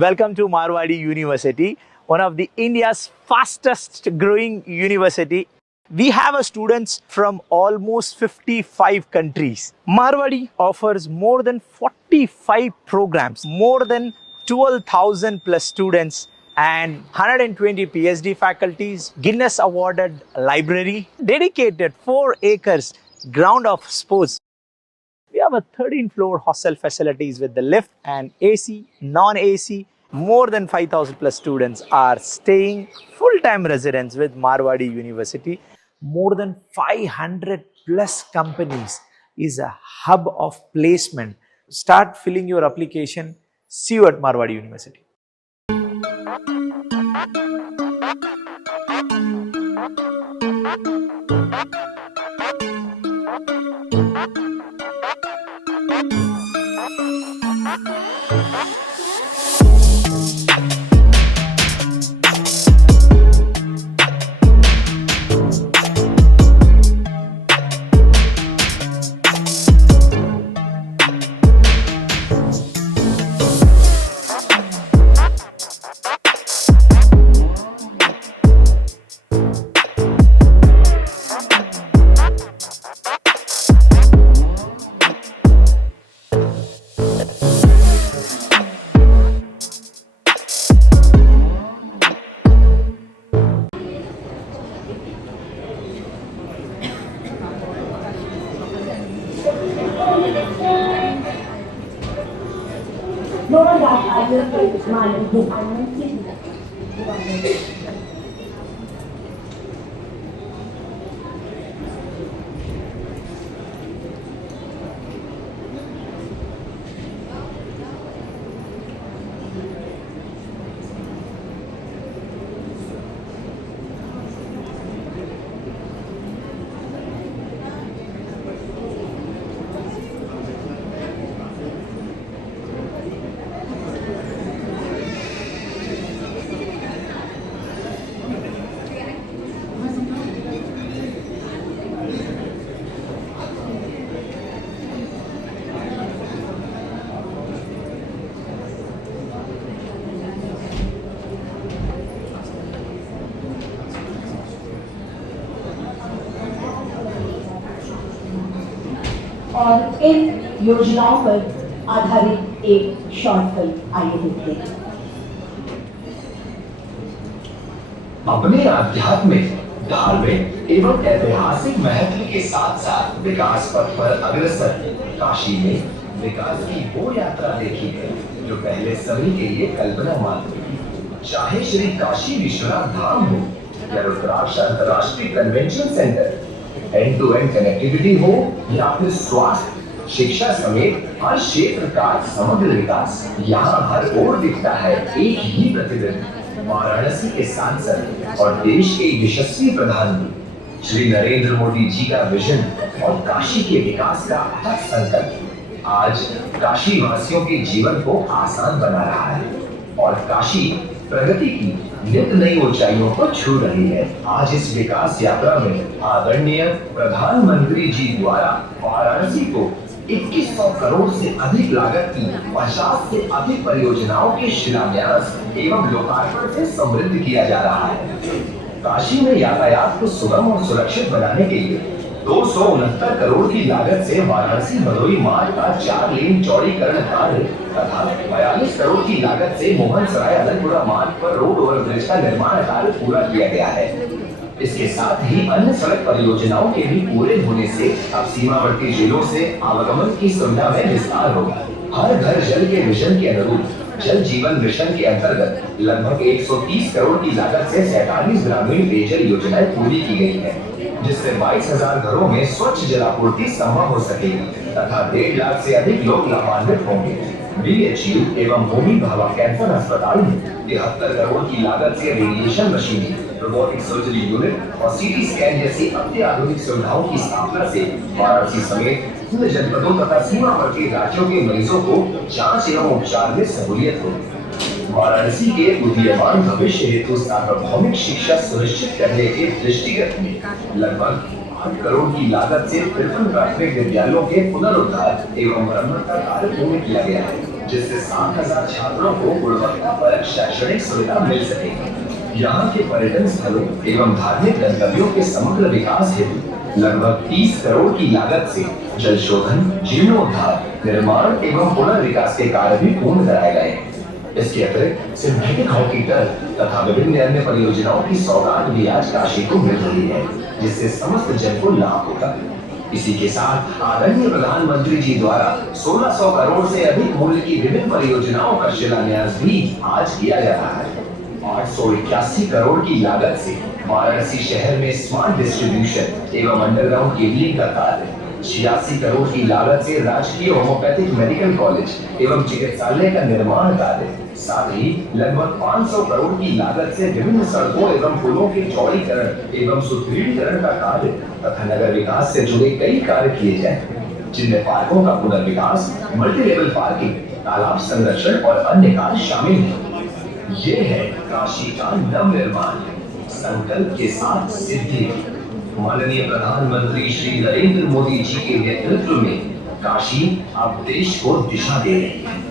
Welcome to Marwadi University, one of the India's fastest growing university. We have students from almost 55 countries. Marwadi offers more than 45 programs, more than 12,000 plus students and 120 PhD faculties, Guinness awarded library, dedicated 4 acres ground of sports. We have a 13-floor hostel facilities with the lift and AC, non-AC. More than 5,000 plus students are staying full-time residents with Marwadi University. More than 500 plus companies is a hub of placement. Start filling your application. See you at Marwadi University. No one that I will take mine who I will see. और इन योजनाओं पर आधारित एक short film आइए देखते हैं। अपने आध्यात्मिक, धार्मिक एवं ऐतिहासिक महत्व के साथ साथ विकास पथ पर अग्रसर काशी में विकास की वो यात्रा देखी है जो पहले सभी के लिए कल्पना मात्र थी। चाहे श्री काशी विश्वनाथ धाम हो या रुद्राक्ष अंतर्राष्ट्रीय convention centre, end to end connectivity हो या फिर स्वास्थ्य, शिक्षा समेत हर क्षेत्र का समग्र विकास, यहाँ हर ओर दिखता है एक ही प्रतिबिंब। वाराणसी के सांसद और देश के यशस्वी प्रधानमंत्री श्री नरेंद्र मोदी जी का विजन और काशी के विकास का अथक संकल्प आज काशी वासियों के जीवन को आसान बना रहा है और काशी प्रगति की नित नई ऊंचाइयों को छू रही है। आज इस विकास यात्रा में आदरणीय प्रधानमंत्री जी द्वारा वाराणसी को 2100 करोड़ से अधिक लागत की 50 से अधिक परियोजनाओं के शिलान्यास एवं लोकार्पण से समृद्ध किया जा रहा है। काशी में यातायात को सुगम और सुरक्षित बनाने के लिए 269 करोड़ की लागत से वाराणसी भदोही मार्ग का 4 लेन चौड़ीकरण कार्य तथा 42 करोड़ की लागत से मोहन सराय अलगपुरा मार्ग पर रोड ओवरब्रिज का निर्माण कार्य पूरा किया गया है। इसके साथ ही अन्य सड़क परियोजनाओं के भी पूरे होने से अब सीमावर्ती जिलों से आवागमन की सुविधा में विस्तार होगा। हर घर जल के मिशन के अनुरूप जल जीवन मिशन के अंतर्गत लगभग 130 करोड़ की लागत से 47 ग्रामीण पेयजल योजनाएं पूरी की गई है, जिससे 22,000 घरों में स्वच्छ जलापूर्ति संभव हो सकेगी तथा 1.5 लाख से अधिक लोग लाभान्वित होंगे। BHU एवं भूमि भाभा कैंसर अस्पताल में 73 करोड़ की लागत से radiation machinery, robotic surgery unit और CT स्कैन जैसी अत्याधुनिक सुविधाओं की स्थापना से वाराणसी समेत अन्य जनपदों तथा सीमावर्ती राज्यों के मरीजों को जांच एवं उपचार में सहूलियत होगी। वाराणसी के उदीयमान भविष्य हेतु सार्वभौमिक शिक्षा सुनिश्चित करने के दृष्टिगत में लगभग 8 करोड़ की लागत से 53 प्राथमिक विद्यालयों के पुनरुद्धार एवं मरम्मत का कार्य पूर्ण किया गया है। जिससे 7,000 छात्रों को गुणवत्ता पर शैक्षणिक सुविधा मिल सकेगी। यहाँ के पर्यटन स्थलों एवं धार्मिक गंतव्यों के समग्र विकास हेतु लगभग 30 करोड़ की लागत से जल शोधन, जीर्णोद्धार, निर्माण एवं पुनर्विकास के कार्य भी पूर्ण कराए गए हैं। इसके अतिरिक्त सिंथेटिक हॉकी टर्फ तथा विभिन्न अन्य परियोजनाओं की सौगात भी आज काशी को मिल रही है, जिससे समस्त जन को लाभ होगा। इसी के साथ आदरणीय प्रधानमंत्री जी द्वारा 1600 करोड़ से अधिक मूल्य की विभिन्न परियोजनाओं का शिलान्यास भी आज किया जा रहा है। 881 करोड़ की लागत से वाराणसी शहर में स्मार्ट डिस्ट्रीब्यूशन एवं अंडरग्राउंड केबलिंग का कार्य, 86 करोड़ की लागत से राजकीय होम्योपैथिक मेडिकल कॉलेज एवं चिकित्सालय का निर्माण कार्य, साथ ही लगभग 500 करोड़ की लागत से विभिन्न सड़कों एवं पुलों के चौड़ीकरण एवं सुदृढ़ीकरण का कार्य तथा नगर विकास से जुड़े कई कार्य किए जाएंगे, जिनमें पार्कों का पुनर्विकास, मल्टी लेवल पार्किंग, तालाब संरक्षण और अन्य कार्य शामिल हैं। ये है काशी का नव निर्माण, संकल्प के साथ सिद्धि। माननीय प्रधानमंत्री श्री नरेंद्र मोदी जी के नेतृत्व में काशी अब देश को दिशा दे रही है।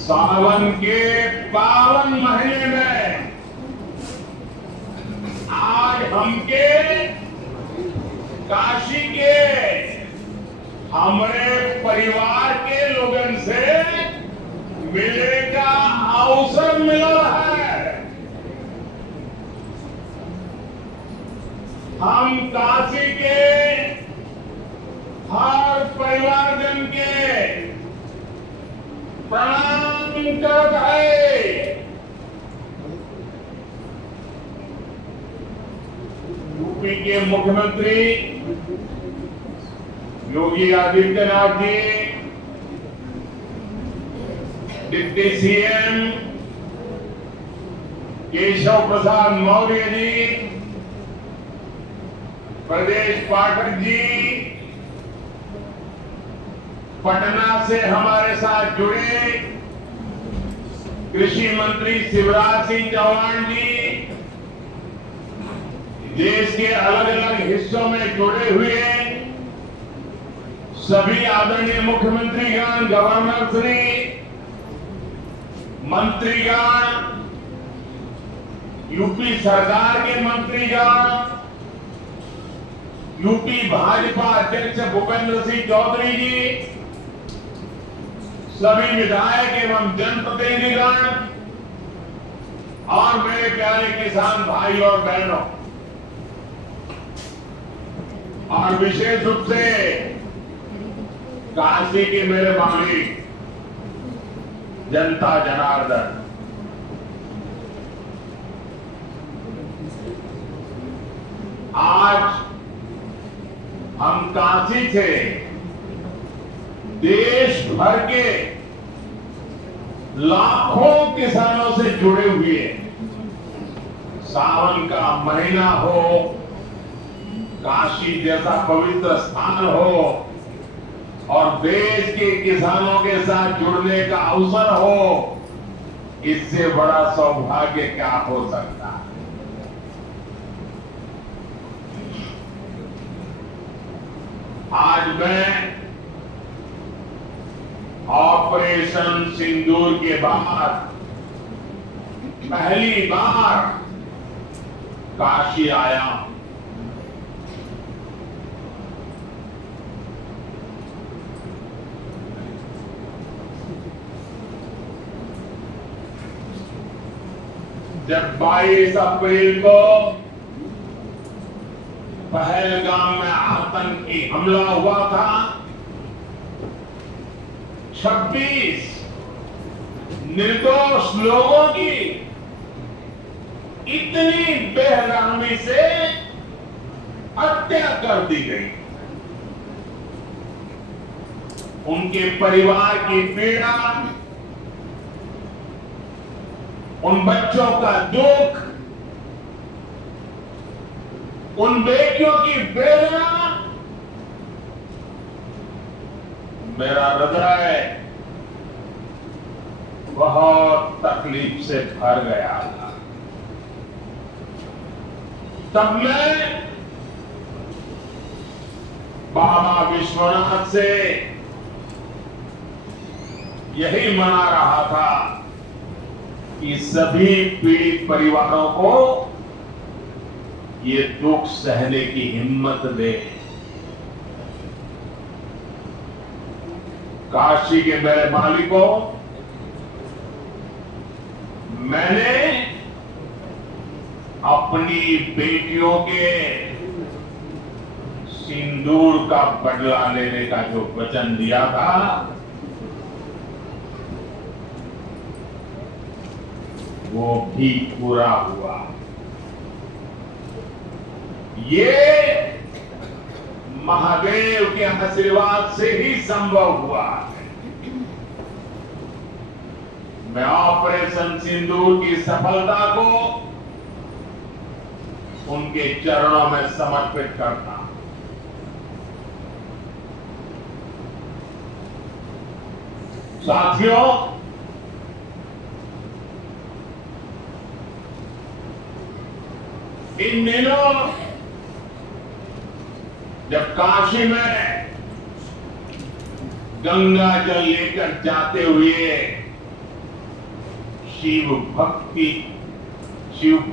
सावन के पावन महीने में आज हमके काशी के हमारे परिवार के लोगन से मिलने का अवसर मिला है। हम काशी के हर परिवारजन के प्रणाम करत है। यूपी के मुख्यमंत्री योगी आदित्यनाथ जी, डिप्टी सीएम केशव प्रसाद मौर्य जी, प्रदेश पाठक जी, पटना से हमारे साथ जुड़े कृषि मंत्री शिवराज सिंह चौहान जी, देश के अलग अलग हिस्सों में जुड़े हुए सभी आदरणीय मुख्यमंत्रीगण, गवर्नर श्री, मंत्रीगण, यूपी सरकार के मंत्रीगण, यूपी भाजपा अध्यक्ष भूपेंद्र सिंह चौधरी जी, सभी विधायक एवं जनप्रतिनिधिगण और मेरे प्यारे किसान भाई और बहनों, और विशेष रूप से काशी के मेरे मालिक जनता जनार्दन, आज हम काशी से देश भर के लाखों किसानों से जुड़े हुए, सावन का महीना हो, काशी जैसा पवित्र स्थान हो और देश के किसानों के साथ जुड़ने का अवसर हो, इससे बड़ा सौभाग्य क्या हो सकता है। आज मैं ऑपरेशन सिंदूर के बाद पहली बार काशी आया हूं। जब 22 अप्रैल को पहलगाम में आतंकी हमला हुआ था, 26 निर्दोष लोगों की इतनी बेरहमी से हत्या कर दी गई, उनके परिवार की पीड़ा, उन बच्चों का दुख, उन बेटियों की वेदना, मेरा हृदय बहुत तकलीफ से भर गया था। तब मैं बाबा विश्वनाथ से यही मना रहा था कि सभी पीड़ित परिवारों को ये दुख सहने की हिम्मत दे। काशी के मेरे मालिकों, मैंने अपनी बेटियों के सिंदूर का बदला लेने का जो वचन दिया था, वो भी पूरा हुआ। ये महादेव के आशीर्वाद से ही संभव हुआ है। मैं ऑपरेशन सिंदूर की सफलता को उनके चरणों में समर्पित करता हूं। साथियों, इन दिनों जब काशी में गंगा जल लेकर जाते हुए शिव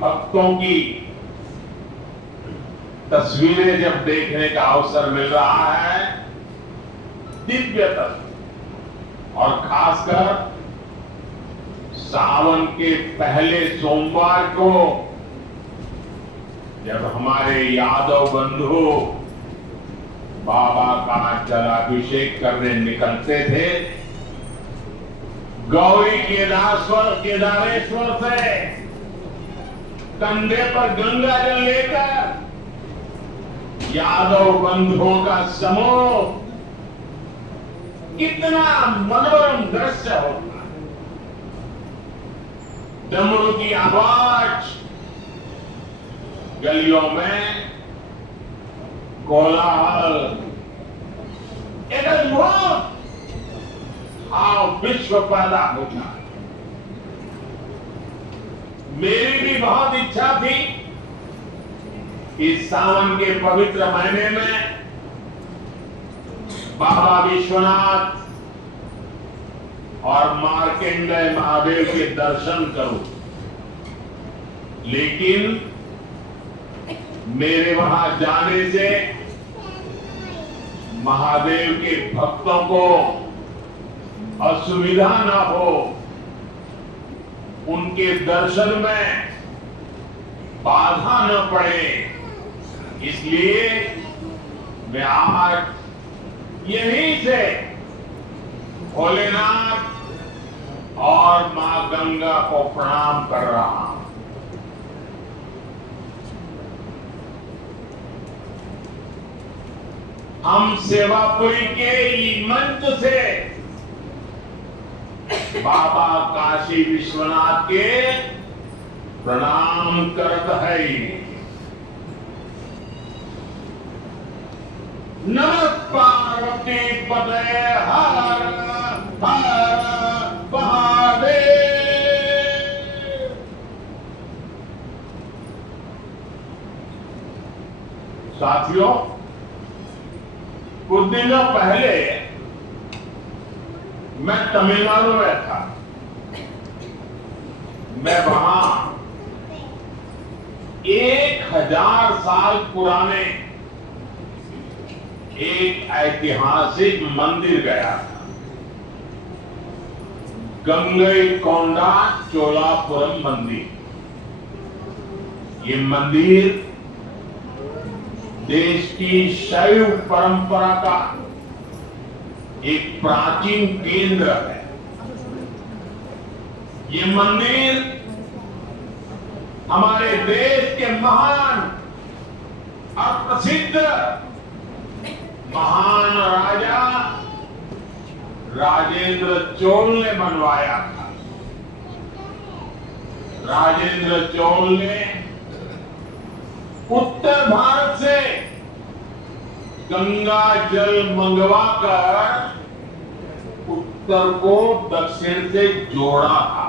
भक्तों की तस्वीरें जब देखने का अवसर मिल रहा है, दिव्य तस्वीर, और खासकर सावन के पहले सोमवार को जब हमारे यादव बंधु बाबा का जलाभिषेक करने निकलते थे, गौरी केदारेश्वर से कंधे पर गंगा जल लेकर यादव बंधुओं का समूह, कितना मनोरम दृश्य होता है। डमरू की आवाज, गलियों में कोलाहल, एक अद्भुत विश्व पैदा होता है। मेरी भी बहुत इच्छा थी इस सावन के पवित्र महीने में बाबा विश्वनाथ और मार्कंडेय महादेव के दर्शन करूं, लेकिन मेरे वहां जाने से महादेव के भक्तों को असुविधा न हो, उनके दर्शन में बाधा न पड़े, इसलिए मैं आज यहीं से भोलेनाथ और मां गंगा को प्रणाम कर रहा हूं। हम सेवापुरी के ई मंच से बाबा काशी विश्वनाथ के प्रणाम करत है। नमः पार्वती पते हर हर महादेव। साथियों, कुछ दिनों पहले मैं तमिलनाडु में था। मैं वहां 1000 साल पुराने एक ऐतिहासिक मंदिर गया था, गंगईकोंडा चोलापुरम मंदिर। ये मंदिर देश की शैव परंपरा का एक प्राचीन केंद्र है। ये मंदिर हमारे देश के महान और प्रसिद्ध महान राजा राजेंद्र चोल ने बनवाया था। राजेंद्र चोल ने उत्तर भारत से गंगा जल मंगवाकर उत्तर को दक्षिण से जोड़ा था।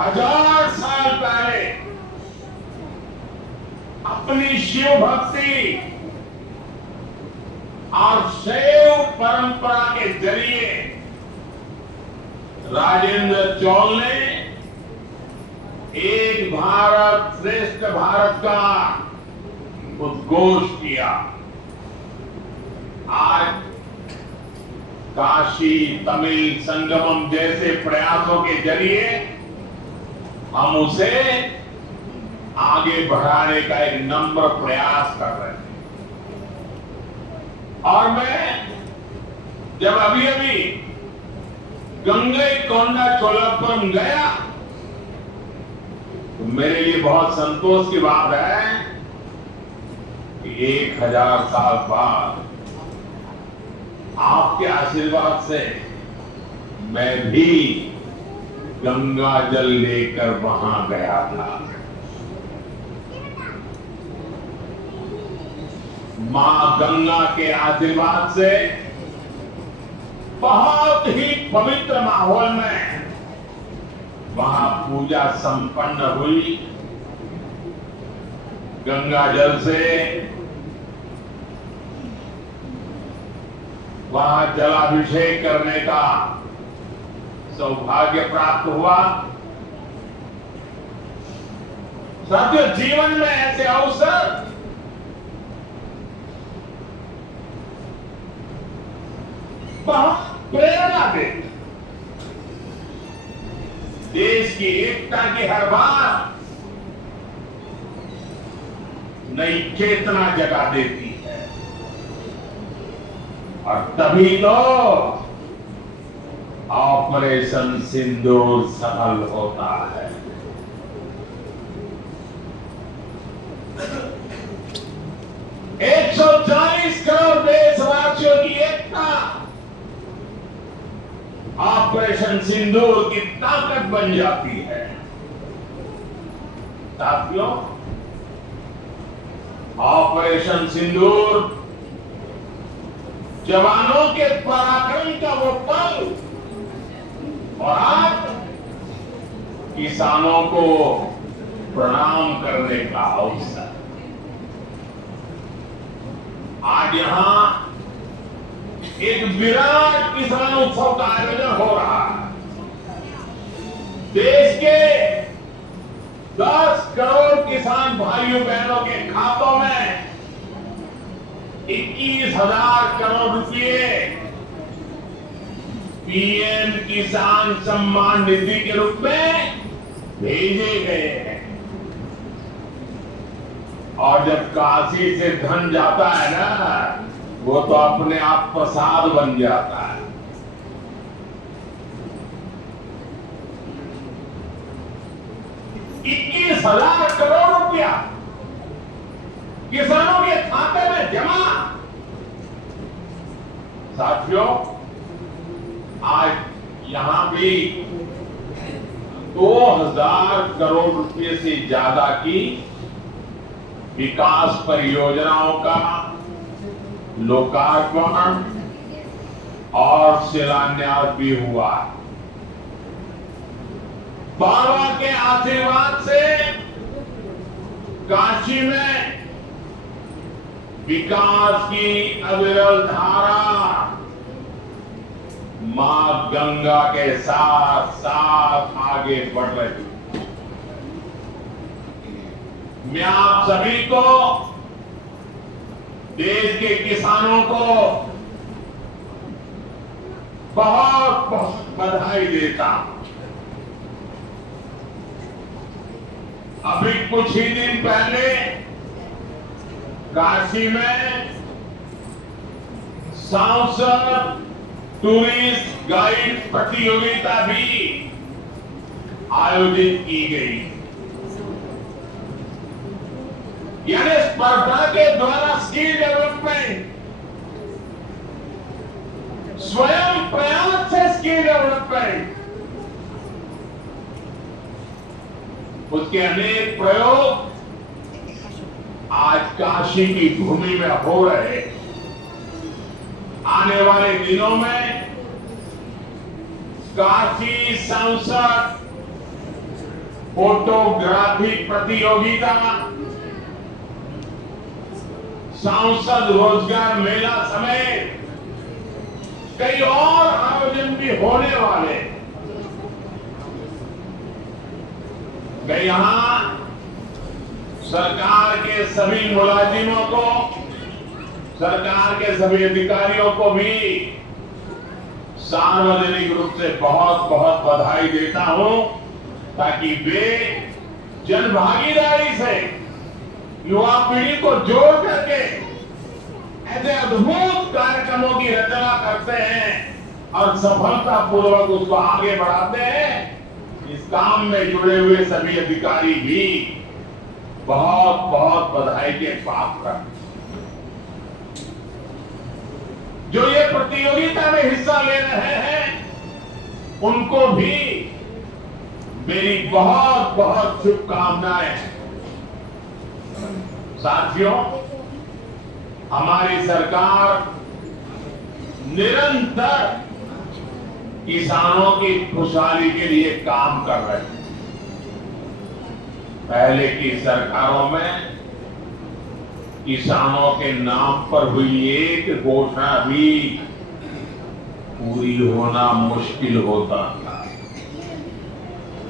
1000 साल पहले अपनी शिव भक्ति और शैव परंपरा के जरिए राजेंद्र चौल ने एक भारत श्रेष्ठ भारत का उद्घोष किया। आज काशी तमिल संगमम जैसे प्रयासों के जरिए हम उसे आगे बढ़ाने का एक नम्र प्रयास कर रहे हैं। और मैं जब अभी अभी गंगईकोंडा चोलापुरम गया तो मेरे लिए बहुत संतोष की बात है कि 1000 साल बाद आपके आशीर्वाद से मैं भी गंगा जल लेकर वहां गया था। मां गंगा के आशीर्वाद से बहुत ही पवित्र माहौल में वहां पूजा संपन्न हुई। गंगा जल से वहां जलाभिषेक करने का सौभाग्य प्राप्त हुआ। साथियों, जीवन में ऐसे अवसर बहुत प्रेरणा देते, देश की एकता की हर बार नई चेतना जगा देती है। और तभी तो ऑपरेशन सिंदूर सफल होता है। एक 140 करोड़ देशवासियों की एकता ऑपरेशन सिंदूर की ताकत बन जाती है। साथियों, ऑपरेशन सिंदूर जवानों के पराक्रम का वो पल और आज किसानों को प्रणाम करने का अवसर। आज यहां एक विराट किसान उत्सव का आयोजन हो रहा है। देश के 10 करोड़ किसान भाइयों बहनों के खातों में 21,000 करोड़ रुपए पीएम किसान सम्मान निधि के रूप में भेजे गए हैं। और जब काशी से धन जाता है ना, वो तो अपने आप प्रसाद बन जाता है। ₹21,000 करोड़ रुपया किसानों के खाते में जमा। साथियों, आज यहां भी 2000 करोड़ रुपए से ज्यादा की विकास परियोजनाओं का लोकार्पण और शिलान्यास भी हुआ। बाबा के आशीर्वाद से काशी में विकास की अविरल धारा मां गंगा के साथ साथ आगे बढ़ रही। मैं आप सभी को, देश के किसानों को बहुत बहुत बधाई देता हूं। अभी कुछ ही दिन पहले काशी में सांसद टूरिस्ट गाइड प्रतियोगिता भी आयोजित की गई। यानी स्पर्धा के द्वारा स्किल डेवलपमेंट, स्वयं प्रयास से स्किल डेवलपमेंट, उसके अनेक प्रयोग आज काशी की भूमि में हो रहे। आने वाले दिनों में काशी सांसद फोटोग्राफी प्रतियोगिता, सांसद रोजगार मेला समेत कई और आयोजन भी होने वाले। मैं यहां सरकार के सभी मुलाजिमों को, सरकार के सभी अधिकारियों को भी सार्वजनिक रूप से बहुत बहुत बधाई देता हूं, ताकि वे जन भागीदारी से युवा पीढ़ी को जोड़ करके ऐसे अद्भुत कार्यक्रमों की रचना करते हैं और सफलतापूर्वक उसको आगे बढ़ाते हैं। इस काम में जुड़े हुए सभी अधिकारी भी बहुत बहुत बधाई के पात्र हैं। जो ये प्रतियोगिता में हिस्सा ले रहे हैं उनको भी मेरी बहुत बहुत शुभकामनाएं। साथियों, हमारी सरकार निरंतर किसानों की खुशहाली के लिए काम कर रही है। पहले की सरकारों में किसानों के नाम पर हुई एक घोषणा भी पूरी होना मुश्किल होता था,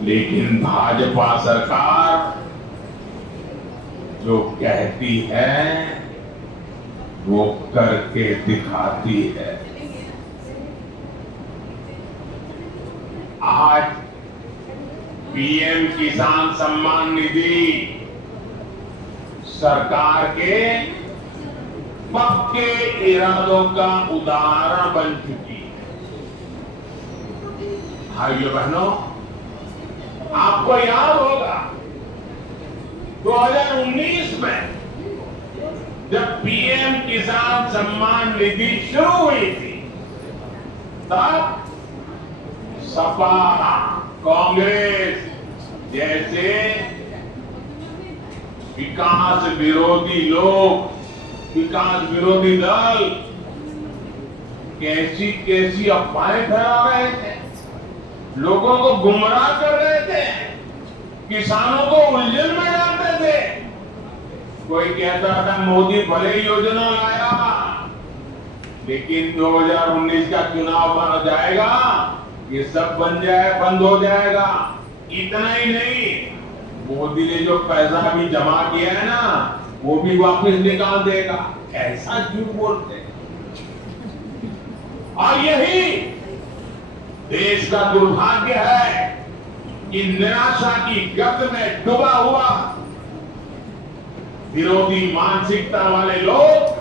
लेकिन भाजपा सरकार जो कहती है वो करके दिखाती है। आज पीएम किसान सम्मान निधि सरकार के पक्के इरादों का उदाहरण बन चुकी है। भाइयों बहनों, आपको याद होगा 2019 में जब पीएम किसान सम्मान निधि शुरू हुई थी, तब सपा, कांग्रेस जैसे विकास विरोधी लोग, विकास विरोधी दल कैसी कैसी अफवाहें फैला रहे थे, लोगों को गुमराह कर रहे थे, किसानों को उलझन में डालते थे। कोई कहता था मोदी भले ही योजना लाया, लेकिन 2019 का चुनाव बन जाएगा, ये सब बंद हो जाएगा। इतना ही नहीं, मोदी ने जो पैसा भी जमा किया है ना, वो भी वापस निकाल देगा। ऐसा झूठ बोलते हैं। और यही देश का दुर्भाग्य है कि निराशा की गर्त में डूबा हुआ विरोधी मानसिकता वाले लोग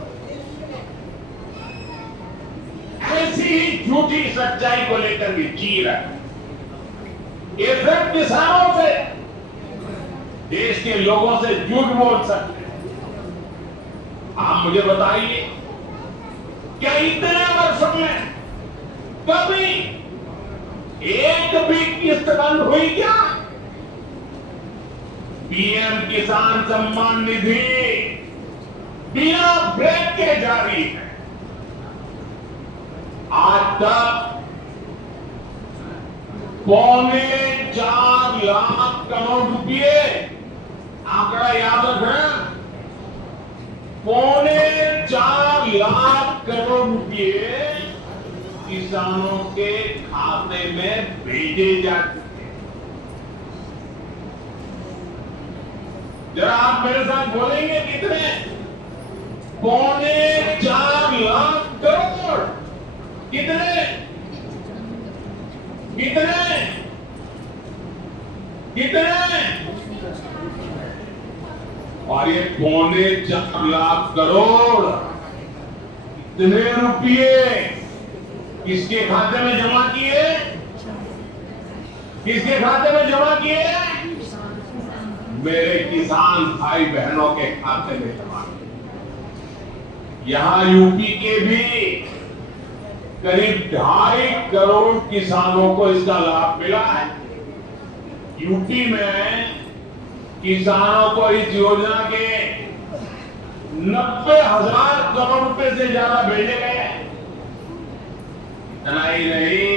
ऐसी ही झूठी सच्चाई को लेकर भी जी रहे हैं। ये सिर्फ किसानों से, देश के लोगों से झूठ बोल सकते हैं। आप मुझे बताइए, क्या इतने वर्षों में कभी एक भी किस्त बंद हुई क्या? पीएम किसान सम्मान निधि बिना ब्रेक के जारी है। आज तक 4.25 लाख करोड़ रुपए, आंकड़ा याद रखें, 4.25 लाख करोड़ रुपए किसानों के खाते में भेजे जा चुके हैं। जरा आप मेरे साथ बोलेंगे कितने? 4.25 लाख करोड़। कितने कितने कितने? और ये 4.25 लाख करोड़ कितने रुपये किसके खाते में जमा किए? किसके खाते में जमा किए? मेरे किसान भाई बहनों के खाते में जमा किए। यहां यूपी के भी करीब 2.5 करोड़ किसानों को इसका लाभ मिला है। यूपी में किसानों को इस योजना के 90,000 करोड़ रुपए से ज्यादा भेजे गए। इतना ही नहीं,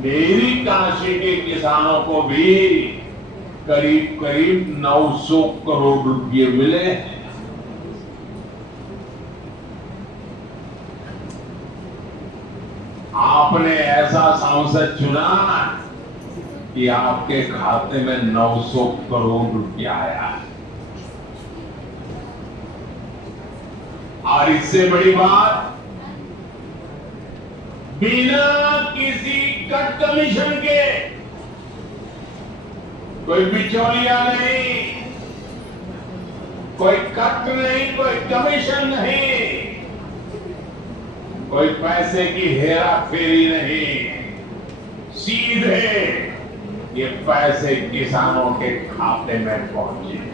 मेरी काशी के किसानों को भी करीब करीब 900 करोड़ रुपए मिले हैं। आपने ऐसा सांसद चुना कि आपके खाते में 900 करोड़ रुपया आया है। और इससे बड़ी बात, बिना किसी कट कमीशन के, कोई बिचौलिया नहीं, कोई कट नहीं, कोई कमीशन नहीं, कोई पैसे की हेरा फेरी नहीं, सीधे ये पैसे किसानों के खाते में पहुंचे।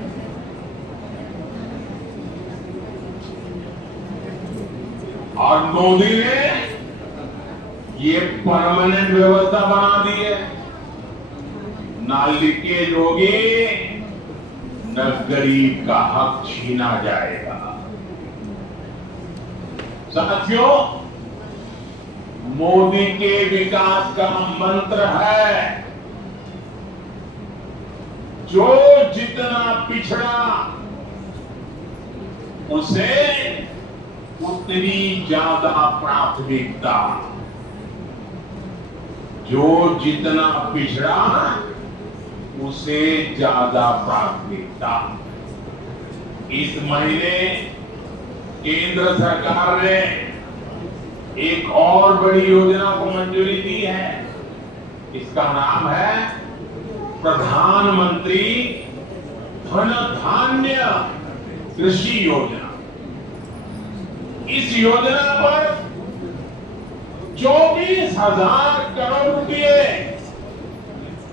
और मोदी ने ये परमानेंट व्यवस्था बना दी है। ना लीकेज होगी, न गरीब का हक छीना जाएगा। साथियों, मोदी के विकास का मंत्र है, जो जितना पिछड़ा उसे उतनी ज्यादा प्राथमिकता। जो जितना पिछड़ा उसे ज्यादा प्राथमिकता। इस महीने केंद्र सरकार ने एक और बड़ी योजना को मंजूरी दी है। इसका नाम है प्रधानमंत्री धन धान्य कृषि योजना। इस योजना पर 24,000 करोड़ रुपए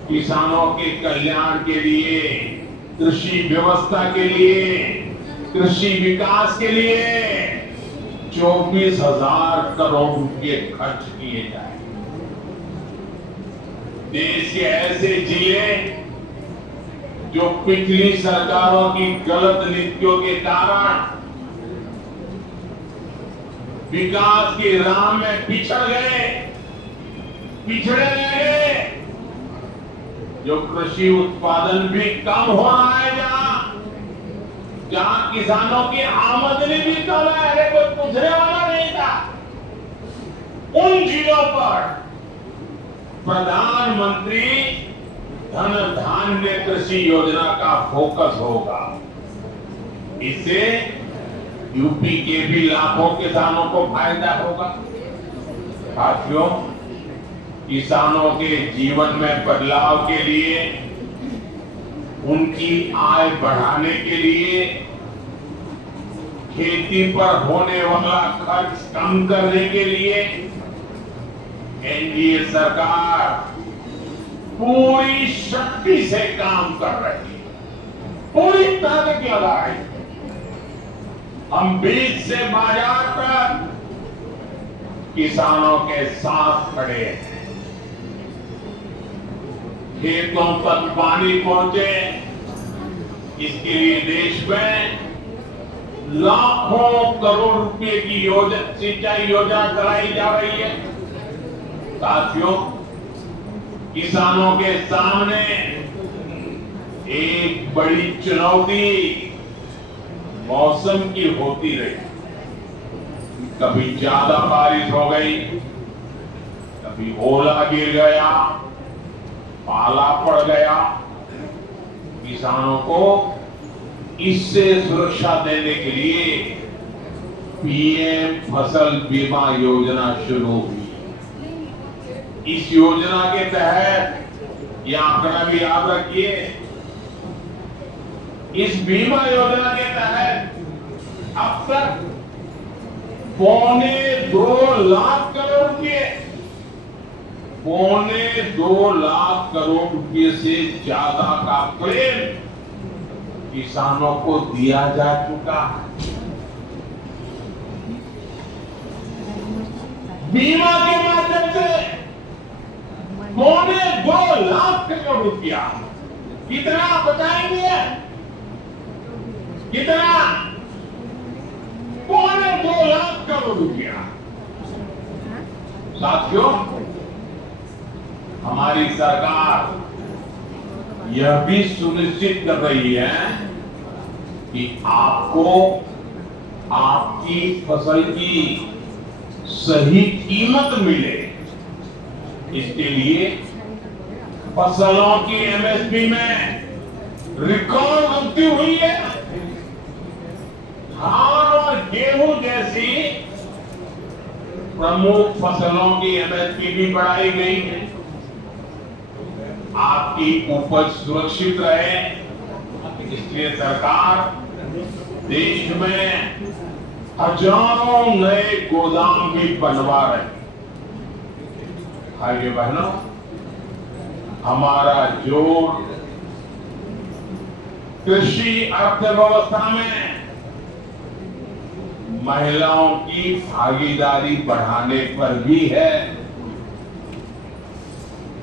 किसानों के कल्याण के लिए, कृषि व्यवस्था के लिए, कृषि विकास के लिए 24,000 करोड़ रुपए खर्च किए जाए। देश के ऐसे जिले जो पिछली सरकारों की गलत नीतियों के कारण विकास की राह में पिछड़ गए, पिछड़े गए, जो कृषि उत्पादन भी कम हो रहा है, जहां किसानों की आमदनी भी कम है, कोई पूछने वाला नहीं था, उन जिलों पर प्रधानमंत्री धन धान्य कृषि योजना का फोकस होगा। इससे यूपी के भी लाखों किसानों को फायदा होगा। साथियों, किसानों के जीवन में बदलाव के लिए, उनकी आय बढ़ाने के लिए, खेती पर होने वाला खर्च कम करने के लिए एनडीए सरकार पूरी शक्ति से काम कर रही है, पूरी ताकत लगा रही है। हम बीज से बाजार तक किसानों के साथ खड़े हैं। खेतों तक पानी पहुंचे, इसके लिए देश में लाखों करोड़ रुपए की सिंचाई योजना चलाई जा रही है। साथियों, किसानों के सामने एक बड़ी चुनौती मौसम की होती रही। कभी ज्यादा बारिश हो गई, कभी ओला गिर गया, पाला पड़ गया। किसानों को इससे सुरक्षा देने के लिए पीएम फसल बीमा योजना शुरू हुई। इस योजना के तहत, ये आंकड़ा भी याद रखिए, इस बीमा योजना के तहत अब तक 2.25 लाख करोड़ रुपए, 2.25 लाख करोड़ रुपए से ज्यादा का क्लेम किसानों को दिया जा चुका है। बीमा के माध्यम से 2.25 लाख करोड़ रुपया कितना बचाएंगे? कितना? 2.25 लाख करोड़ रुपया। साथियों, हमारी सरकार यह भी सुनिश्चित कर रही है कि आपको आपकी फसल की सही कीमत मिले। इसके लिए फसलों की एमएसपी में रिकॉर्ड वृद्धि हुई है। धान और गेहूं जैसी प्रमुख फसलों की एमएसपी भी बढ़ाई गई है। आपकी उपज सुरक्षित रहे, इसलिए सरकार देश में हजारों नए गोदाम भी बनवा रही है। भाइयों बहनों, हमारा जोर कृषि अर्थव्यवस्था में महिलाओं की भागीदारी बढ़ाने पर भी है।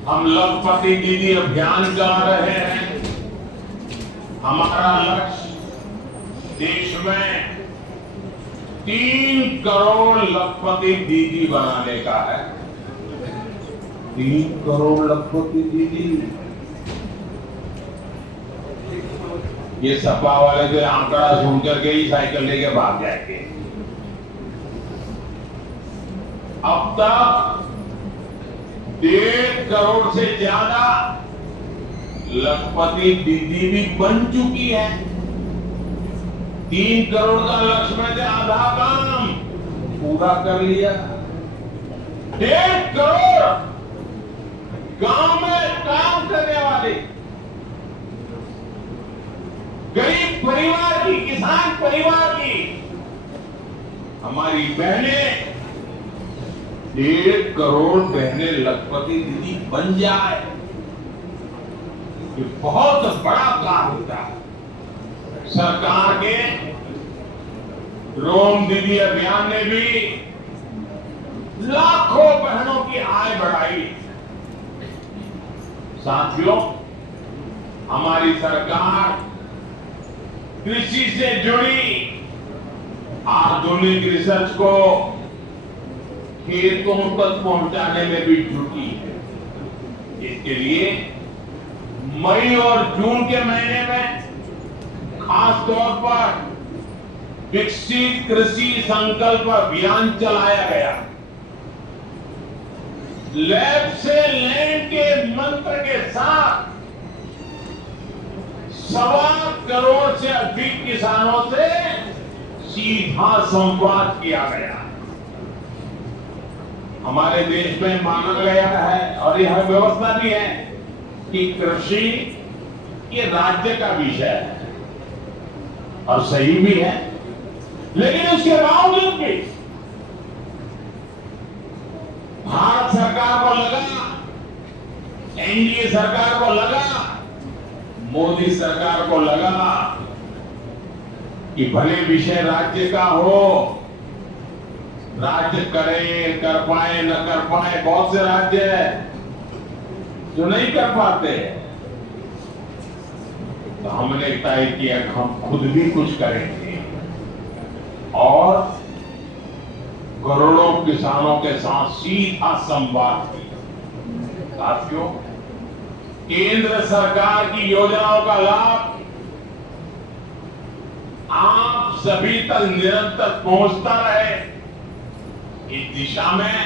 हम लखपति दीदी अभियान चला रहे हैं। हमारा लक्ष्य देश में 3 करोड़ लखपति दीदी बनाने का है। 3 करोड़ लखपति दीदी। ये सपा वाले जो आंकड़ा सुन करके ही साइकिल लेके भाग जाएंगे। अब तक 1.5 करोड़ से ज्यादा लखपति दीदी भी बन चुकी है। 3 करोड़ का लक्ष्य में से आधा काम पूरा कर लिया। 1.5 करोड़ गांव में काम करने वाले गरीब परिवार की, किसान परिवार की हमारी बहनें, 1.5 करोड़ बहनें लखपति दीदी बन जाए, ये बहुत बड़ा काम होता है। सरकार के रोम दीदी अभियान ने भी लाखों बहनों की आय बढ़ाई। साथियों, हमारी सरकार कृषि से जुड़ी आधुनिक रिसर्च को खेतों तक पहुंचाने में भी जुटी है। इसके लिए मई और जून के महीने में खास तौर पर विकसित कृषि संकल्प अभियान चलाया गया। लैब से लैंड के मंत्र के साथ 1.25 करोड़ से अधिक किसानों से सीधा संवाद किया गया। हमारे देश में माना गया है और यह व्यवस्था भी है कि कृषि ये राज्य का विषय है और सही भी है, लेकिन उसके बावजूद भी भारत सरकार को लगा, एनडीए सरकार को लगा, मोदी सरकार को लगा कि भले विषय राज्य का हो, राज्य करे, कर पाए न कर पाए, बहुत से राज्य है जो नहीं कर पाते। तो हमने तय किया कि हम खुद भी कुछ करेंगे और करोड़ों किसानों के साथ सीधा संवाद किया। साथियों, केंद्र सरकार की योजनाओं का लाभ आप सभी तक निरंतर पहुंचता रहे, इस दिशा में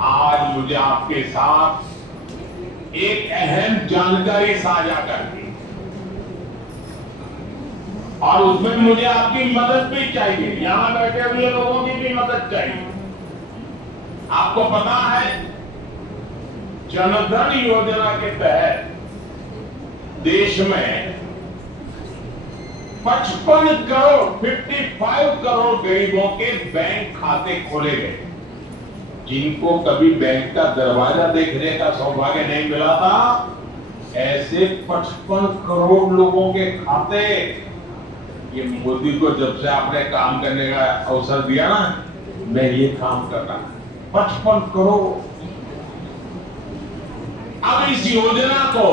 आज मुझे आपके साथ एक अहम जानकारी साझा करनी और उसमें मुझे आपकी मदद भी चाहिए। यहां बैठे हुए लोगों की भी मदद चाहिए। आपको पता है, जनधन योजना के तहत देश में 55 करोड़ गरीबों के बैंक खाते खोले गए। जिनको कभी बैंक का दरवाजा देखने का सौभाग्य नहीं मिला था, ऐसे 55 करोड़ लोगों के खाते ये मोदी को जब से आपने काम करने का अवसर दिया ना, मैं ये काम कर रहा हूं। 55 करोड़। अब इस योजना को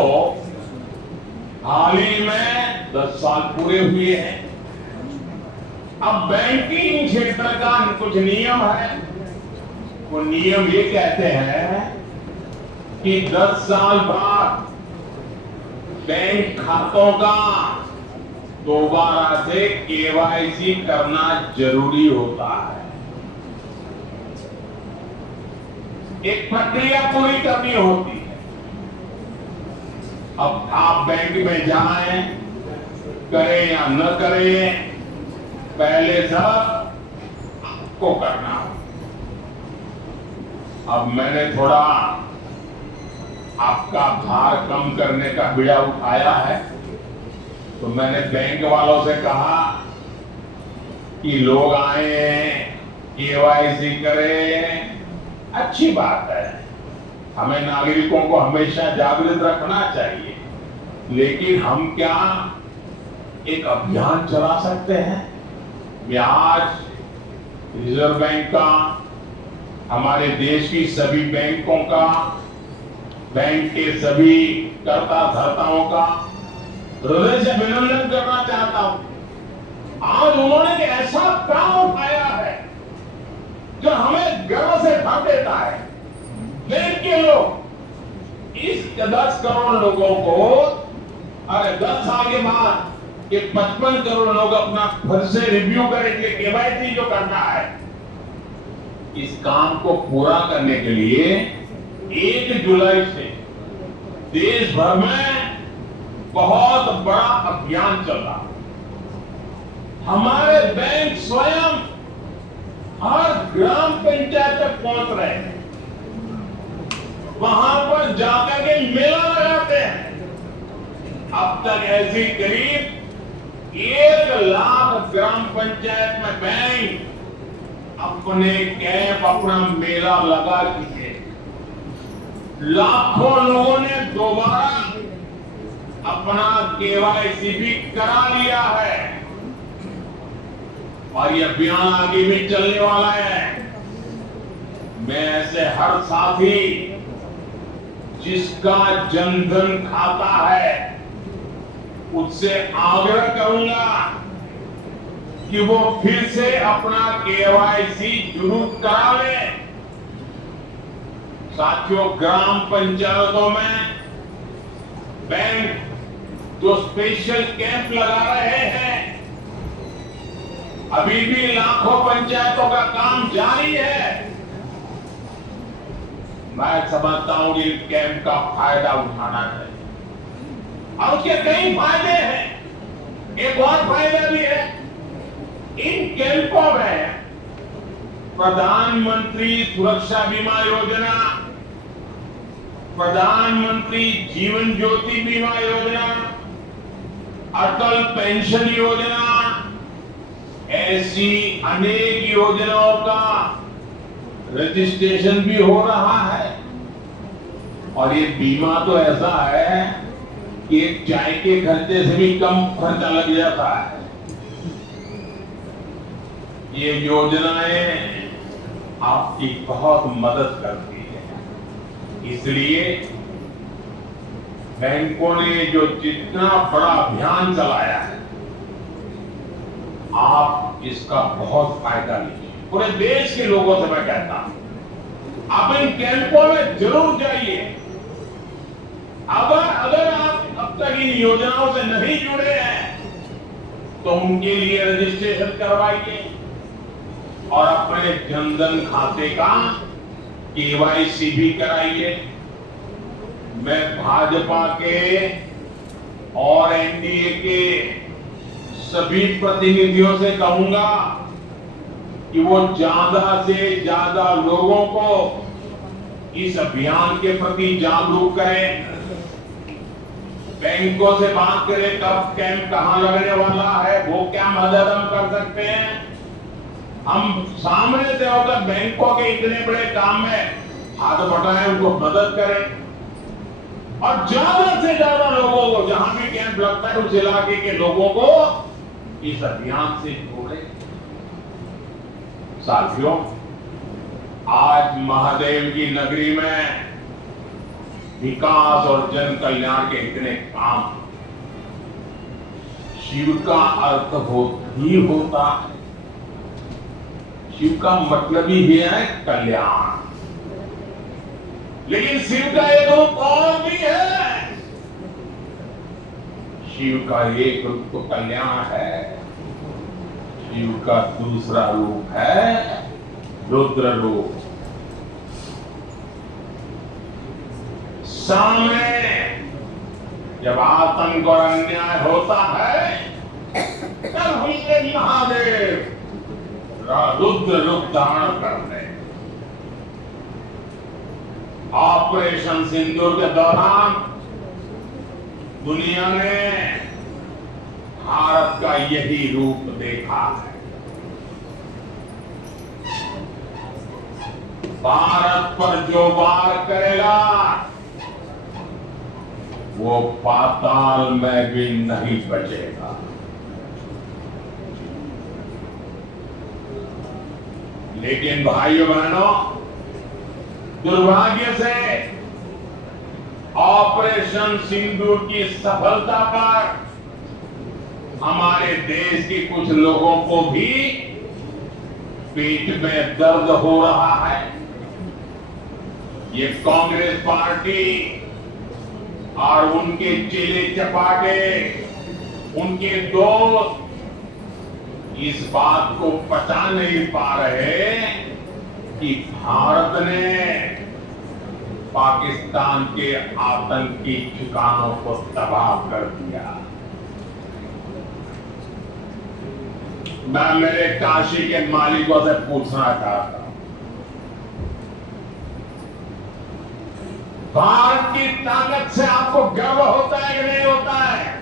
हाल ही में 10 साल पूरे हुए हैं। अब बैंकिंग क्षेत्र का कुछ नियम है। वो नियम ये कहते हैं कि 10 साल बाद बैंक खातों का दोबारा से केवाईसी करना जरूरी होता है। एक प्रक्रिया पूरी करनी होती है। अब आप बैंक में जाएं, करें या न करें, पहले सब आपको करना। अब मैंने थोड़ा आपका भार कम करने का बीड़ा उठाया है, तो मैंने बैंक वालों से कहा कि लोग आए, केवाईसी करें, अच्छी बात है, हमें नागरिकों को हमेशा जागृत रखना चाहिए, लेकिन हम क्या एक अभियान चला सकते हैं? मैं आज रिजर्व बैंक का, हमारे देश की सभी बैंकों का, बैंक के सभी कर्ता धर्ताओं का हृदय से अभिनंदन करना चाहता हूं। आज उन्होंने एक ऐसा काम उठाया है जो हमें गर्व से भर देता है। बैंक के लोग इस 10 करोड़ लोगों को, अरे 10 साल के बाद ये 55 करोड़ लोग अपना फिर से रिव्यू करेंगे, केवाईसी जो करना है, इस काम को पूरा करने के लिए 1 जुलाई से देश भर में बहुत बड़ा अभियान चल रहा है। हमारे बैंक स्वयं हर ग्राम पंचायत तक पहुंच रहे हैं, वहां पर जाकर के मेला लगाते हैं। अब तक ऐसी करीब 1 लाख ग्राम पंचायत में बैंक अपने कैंप, अपना मेला लगा चुके। लाखों लोगों ने दोबारा अपना केवाईसी भी करा लिया है और ये अभियान आगे भी चलने वाला है। मैं ऐसे हर साथी जिसका जनधन खाता है उससे आग्रह करूंगा कि वो फिर से अपना केवाईसी जरूर करा ले। साथियों, ग्राम पंचायतों में बैंक जो स्पेशल कैंप लगा रहे हैं, अभी भी लाखों पंचायतों का काम जारी है। मैं समझता हूं कि कैंप का फायदा उठाना चाहिए और उसके कई फायदे हैं। एक और फायदा भी है, इन कैंपों में प्रधानमंत्री सुरक्षा बीमा योजना, प्रधानमंत्री जीवन ज्योति बीमा योजना, अटल पेंशन योजना, ऐसी अनेक योजनाओं का रजिस्ट्रेशन भी हो रहा है। और ये बीमा तो ऐसा है कि एक चाय के खर्चे से भी कम खर्चा लग जाता है। ये योजनाएं आपकी बहुत मदद करती है। इसलिए बैंकों ने जो जितना बड़ा अभियान चलाया है, आप इसका बहुत फायदा लीजिए। पूरे देश के लोगों से मैं कहता हूं, आप इन कैंपों में जरूर जाइए। अगर आप अब तक इन योजनाओं से नहीं जुड़े हैं तो उनके लिए रजिस्ट्रेशन करवाइए और अपने जनधन खाते का केवाईसी भी कराइए। मैं भाजपा के और एनडीए के सभी प्रतिनिधियों से कहूंगा कि वो ज्यादा से ज्यादा लोगों को इस अभियान के प्रति जागरूक करें। बैंकों से बात करें कब कैंप कहां लगने वाला है, वो क्या मदद हम कर सकते हैं। हम सामने से होकर बैंकों के इतने बड़े काम में हाथ बटाएं, उनको मदद करें और ज्यादा से ज्यादा लोगों को, जहां भी कैंप लगता है उस इलाके के लोगों को इस अभियान से जोड़े। साथियों, आज महादेव की नगरी में विकास और जन कल्याण के इतने काम, शिव का अर्थ ही होता है। शिव का मतलब ही है कल्याण, लेकिन शिव का एक रूप और भी है। शिव का एक रूप तो कल्याण है, शिव का दूसरा रूप है रुद्र रूप। सामने जब आतंक और अन्याय होता है तब हमने महादेव रुद्र रूप धारण करते हैं। ऑपरेशन सिंदूर के दौरान दुनिया ने भारत का यही रूप देखा है। भारत पर जो वार करेगा वो पाताल में भी नहीं बचेगा। लेकिन भाइयों बहनों, दुर्भाग्य से ऑपरेशन सिंदूर की सफलता पर हमारे देश के कुछ लोगों को भी पेट में दर्द हो रहा है। ये कांग्रेस पार्टी और उनके चेले चपाटे, उनके दोस्त इस बात को पचा नहीं पा रहे कि भारत ने पाकिस्तान के आतंकी ठिकानों को तबाह कर दिया। मैं मेरे काशी के मालिकों से पूछना चाहता हूं, भारत की ताकत से आपको गर्व होता है कि नहीं होता है?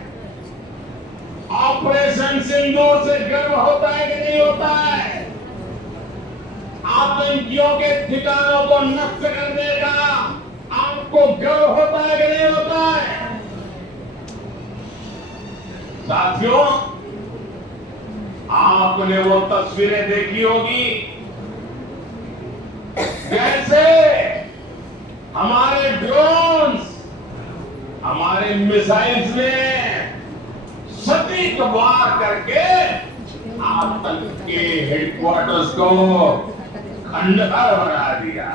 ऑपरेशन सिंदूर से गर्व होता है कि नहीं होता है? आतंकियों के ठिकानों को नष्ट करने का आपको गर्व होता है कि नहीं होता है? साथियों, आपने वो तस्वीरें देखी होगी कैसे हमारे ड्रोन्स, हमारे मिसाइल्स ने सटीक वार करके आतंक के हेडक्वार्टर्स को खंडहर बना दिया।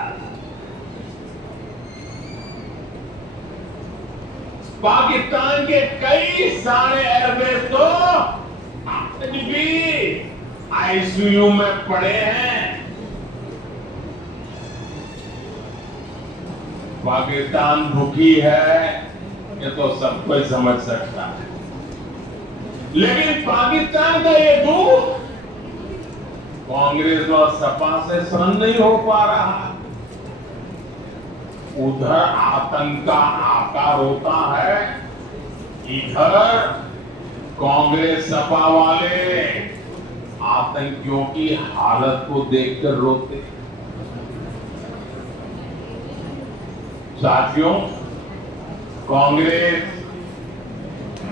पाकिस्तान के कई सारे एयरबेस तो आज भी आईसीयू में पड़े हैं। पाकिस्तान भूखी है ये तो सब कोई समझ सकता है, लेकिन पाकिस्तान का ये दुख कांग्रेस और सपा से सहन नहीं हो पा रहा। उधर आतंक का आकार होता है, इधर कांग्रेस सपा वाले आतंकियों की हालत को देखकर रोते। साथियों, कांग्रेस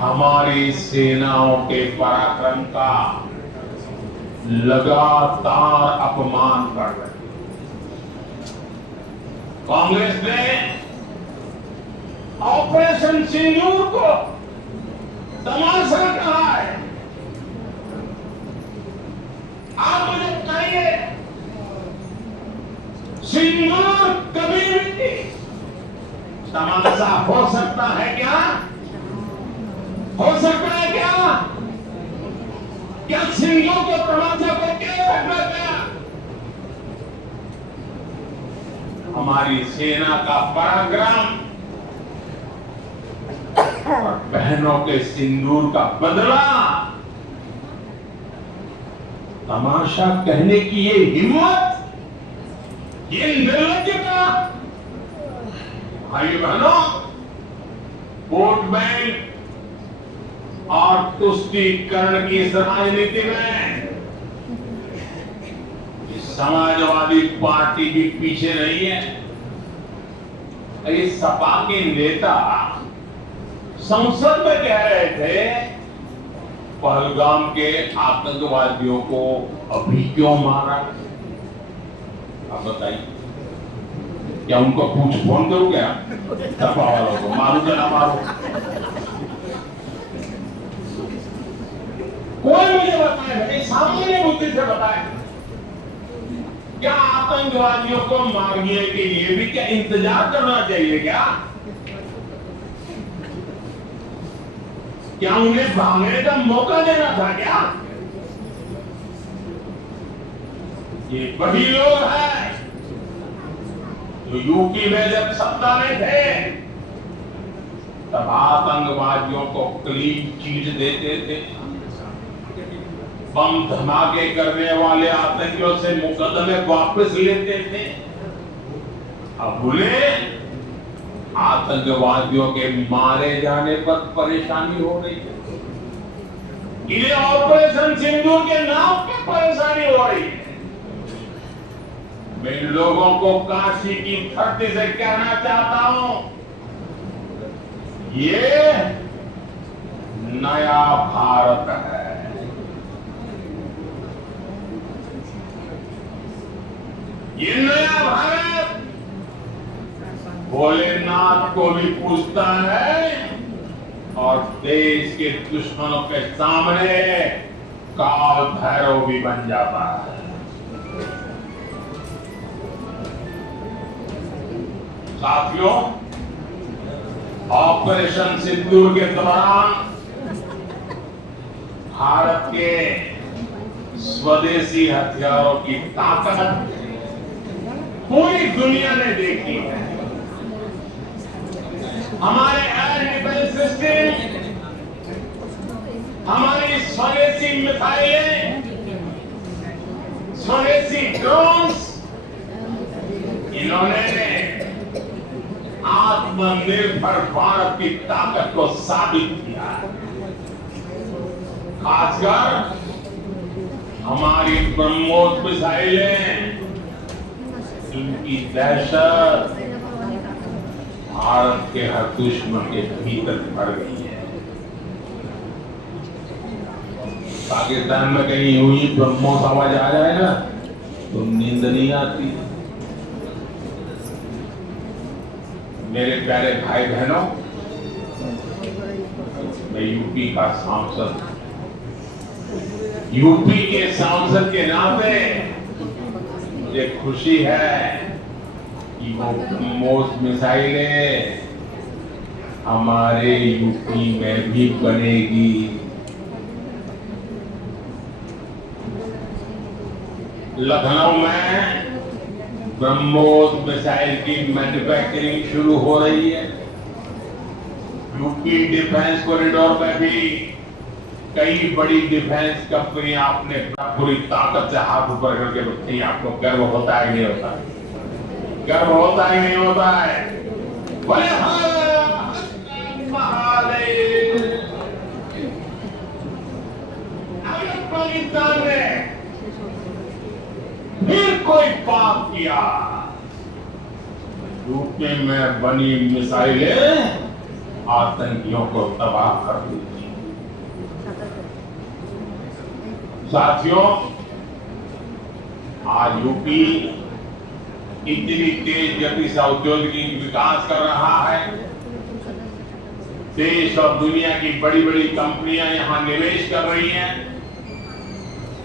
हमारी सेनाओं के पराक्रम का लगातार अपमान कर रही है। कांग्रेस ने ऑपरेशन सिंदूर को तमाशा कहा है। आप मुझे बताइए, सिंदूर कभी भी तमाशा हो सकता है क्या? हो सकता है क्या? क्या सिंदूर को तमाशा को क्या सकता क्या? हमारी सेना का पराक्रम और बहनों के सिंदूर का बदला तमाशा कहने की ये हिम्मत, ये निर्लज्जता। भाई बहनों, वोट बैंक और तुष्टीकरण की इस राजनीति में समाजवादी पार्टी भी पीछे नहीं है। इस सपा के नेता संसद में कह रहे थे पहलगाम के आतंकवादियों को अभी क्यों मारा? आप बताइए, क्या उनको पूछ फोन करूं क्या? सपा वालों को मारू या ना मारू? कोई मुझे बताए भाई, सामान्य बुद्धि से बताए, क्या आतंकवादियों को मारने के लिए भी क्या इंतजार करना चाहिए क्या? क्या उन्हें भागने का मौका देना था क्या? ये वही लोग हैं जो यूपी में जब सत्ता में थे तब आतंकवादियों को क्लीन चीट देते थे, बम धमाके करने वाले आतंकियों से मुकदमे वापस लेते थे। अब उन्हें आतंकवादियों के मारे जाने पर परेशानी हो रही है। इन्हें ऑपरेशन सिंदूर के नाम पे परेशानी हो रही है। मैं इन लोगों को काशी की धरती से कहना चाहता हूं, ये नया भारत है। ये नया भारत भोलेनाथ को भी पूछता है और देश के दुश्मनों के सामने काल भैरव भी बन जाता है। साथियों, ऑपरेशन सिंदूर के दौरान भारत के स्वदेशी हथियारों की ताकत पूरी दुनिया ने देखी है। हमारे एयर डिफेंस सिस्टम, हमारी स्वदेशी मिसाइलें, स्वदेशी ड्रोन्स, इन्होंने आत्मनिर्भर भारत की ताकत को साबित किया है। खासकर हमारी ब्रह्मोस मिसाइलें, इनकी दहशत भारत के हर दुश्मन के भीतर भर गई है। पाकिस्तान में कहीं हुई ब्रह्मोस आवाज आ जाए ना तो नींद नहीं आती। मेरे प्यारे भाई बहनों, मैं यूपी का सांसद, यूपी के सांसद के नाते मुझे खुशी है कि वो ब्रह्मोस मिसाइलें हमारे यूपी में भी बनेगी। लखनऊ में ब्रह्मोस मिसाइल की मैन्युफैक्चरिंग शुरू हो रही है। यूपी डिफेंस कॉरिडोर में भी कई बड़ी डिफेंस कंपनियां अपने पूरी ताकत से हाथ ऊपर करके रखती हैं। आपको गर्व होता है नहीं होता? गर्व होता है नहीं होता है? बोले अगर पाकिस्तान ने फिर कोई पाप किया, यूपी में बनी मिसाइलें आतंकियों को तबाह कर देती। साथियों, आज यूपी इतनी तेज गति से औद्योगिक विकास कर रहा है। देश और दुनिया की बड़ी बड़ी कंपनियां यहां निवेश कर रही हैं।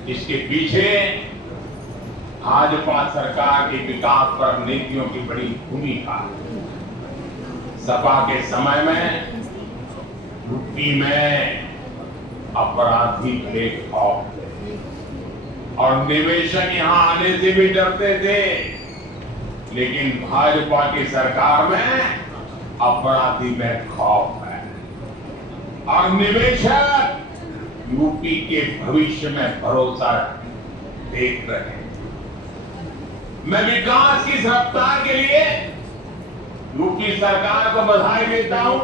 इसके पीछे भाजपा सरकार की विकास पर नीतियों की बड़ी भूमिका है। सपा के समय में यूपी में अपराधी बेखौफ थे और निवेशक यहां आने से भी डरते थे, लेकिन भाजपा की सरकार में अपराधी बेखौफ है और निवेशक यूपी के भविष्य में भरोसा देख रहे हैं। मैं विकास की इस रफ्तार के लिए यूपी सरकार को बधाई देता हूं।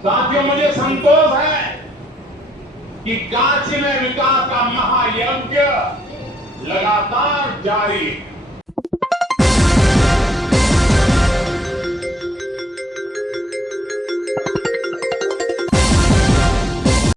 साथियों, मुझे संतोष है कि काशी में विकास का महायज्ञ लगातार जारी है।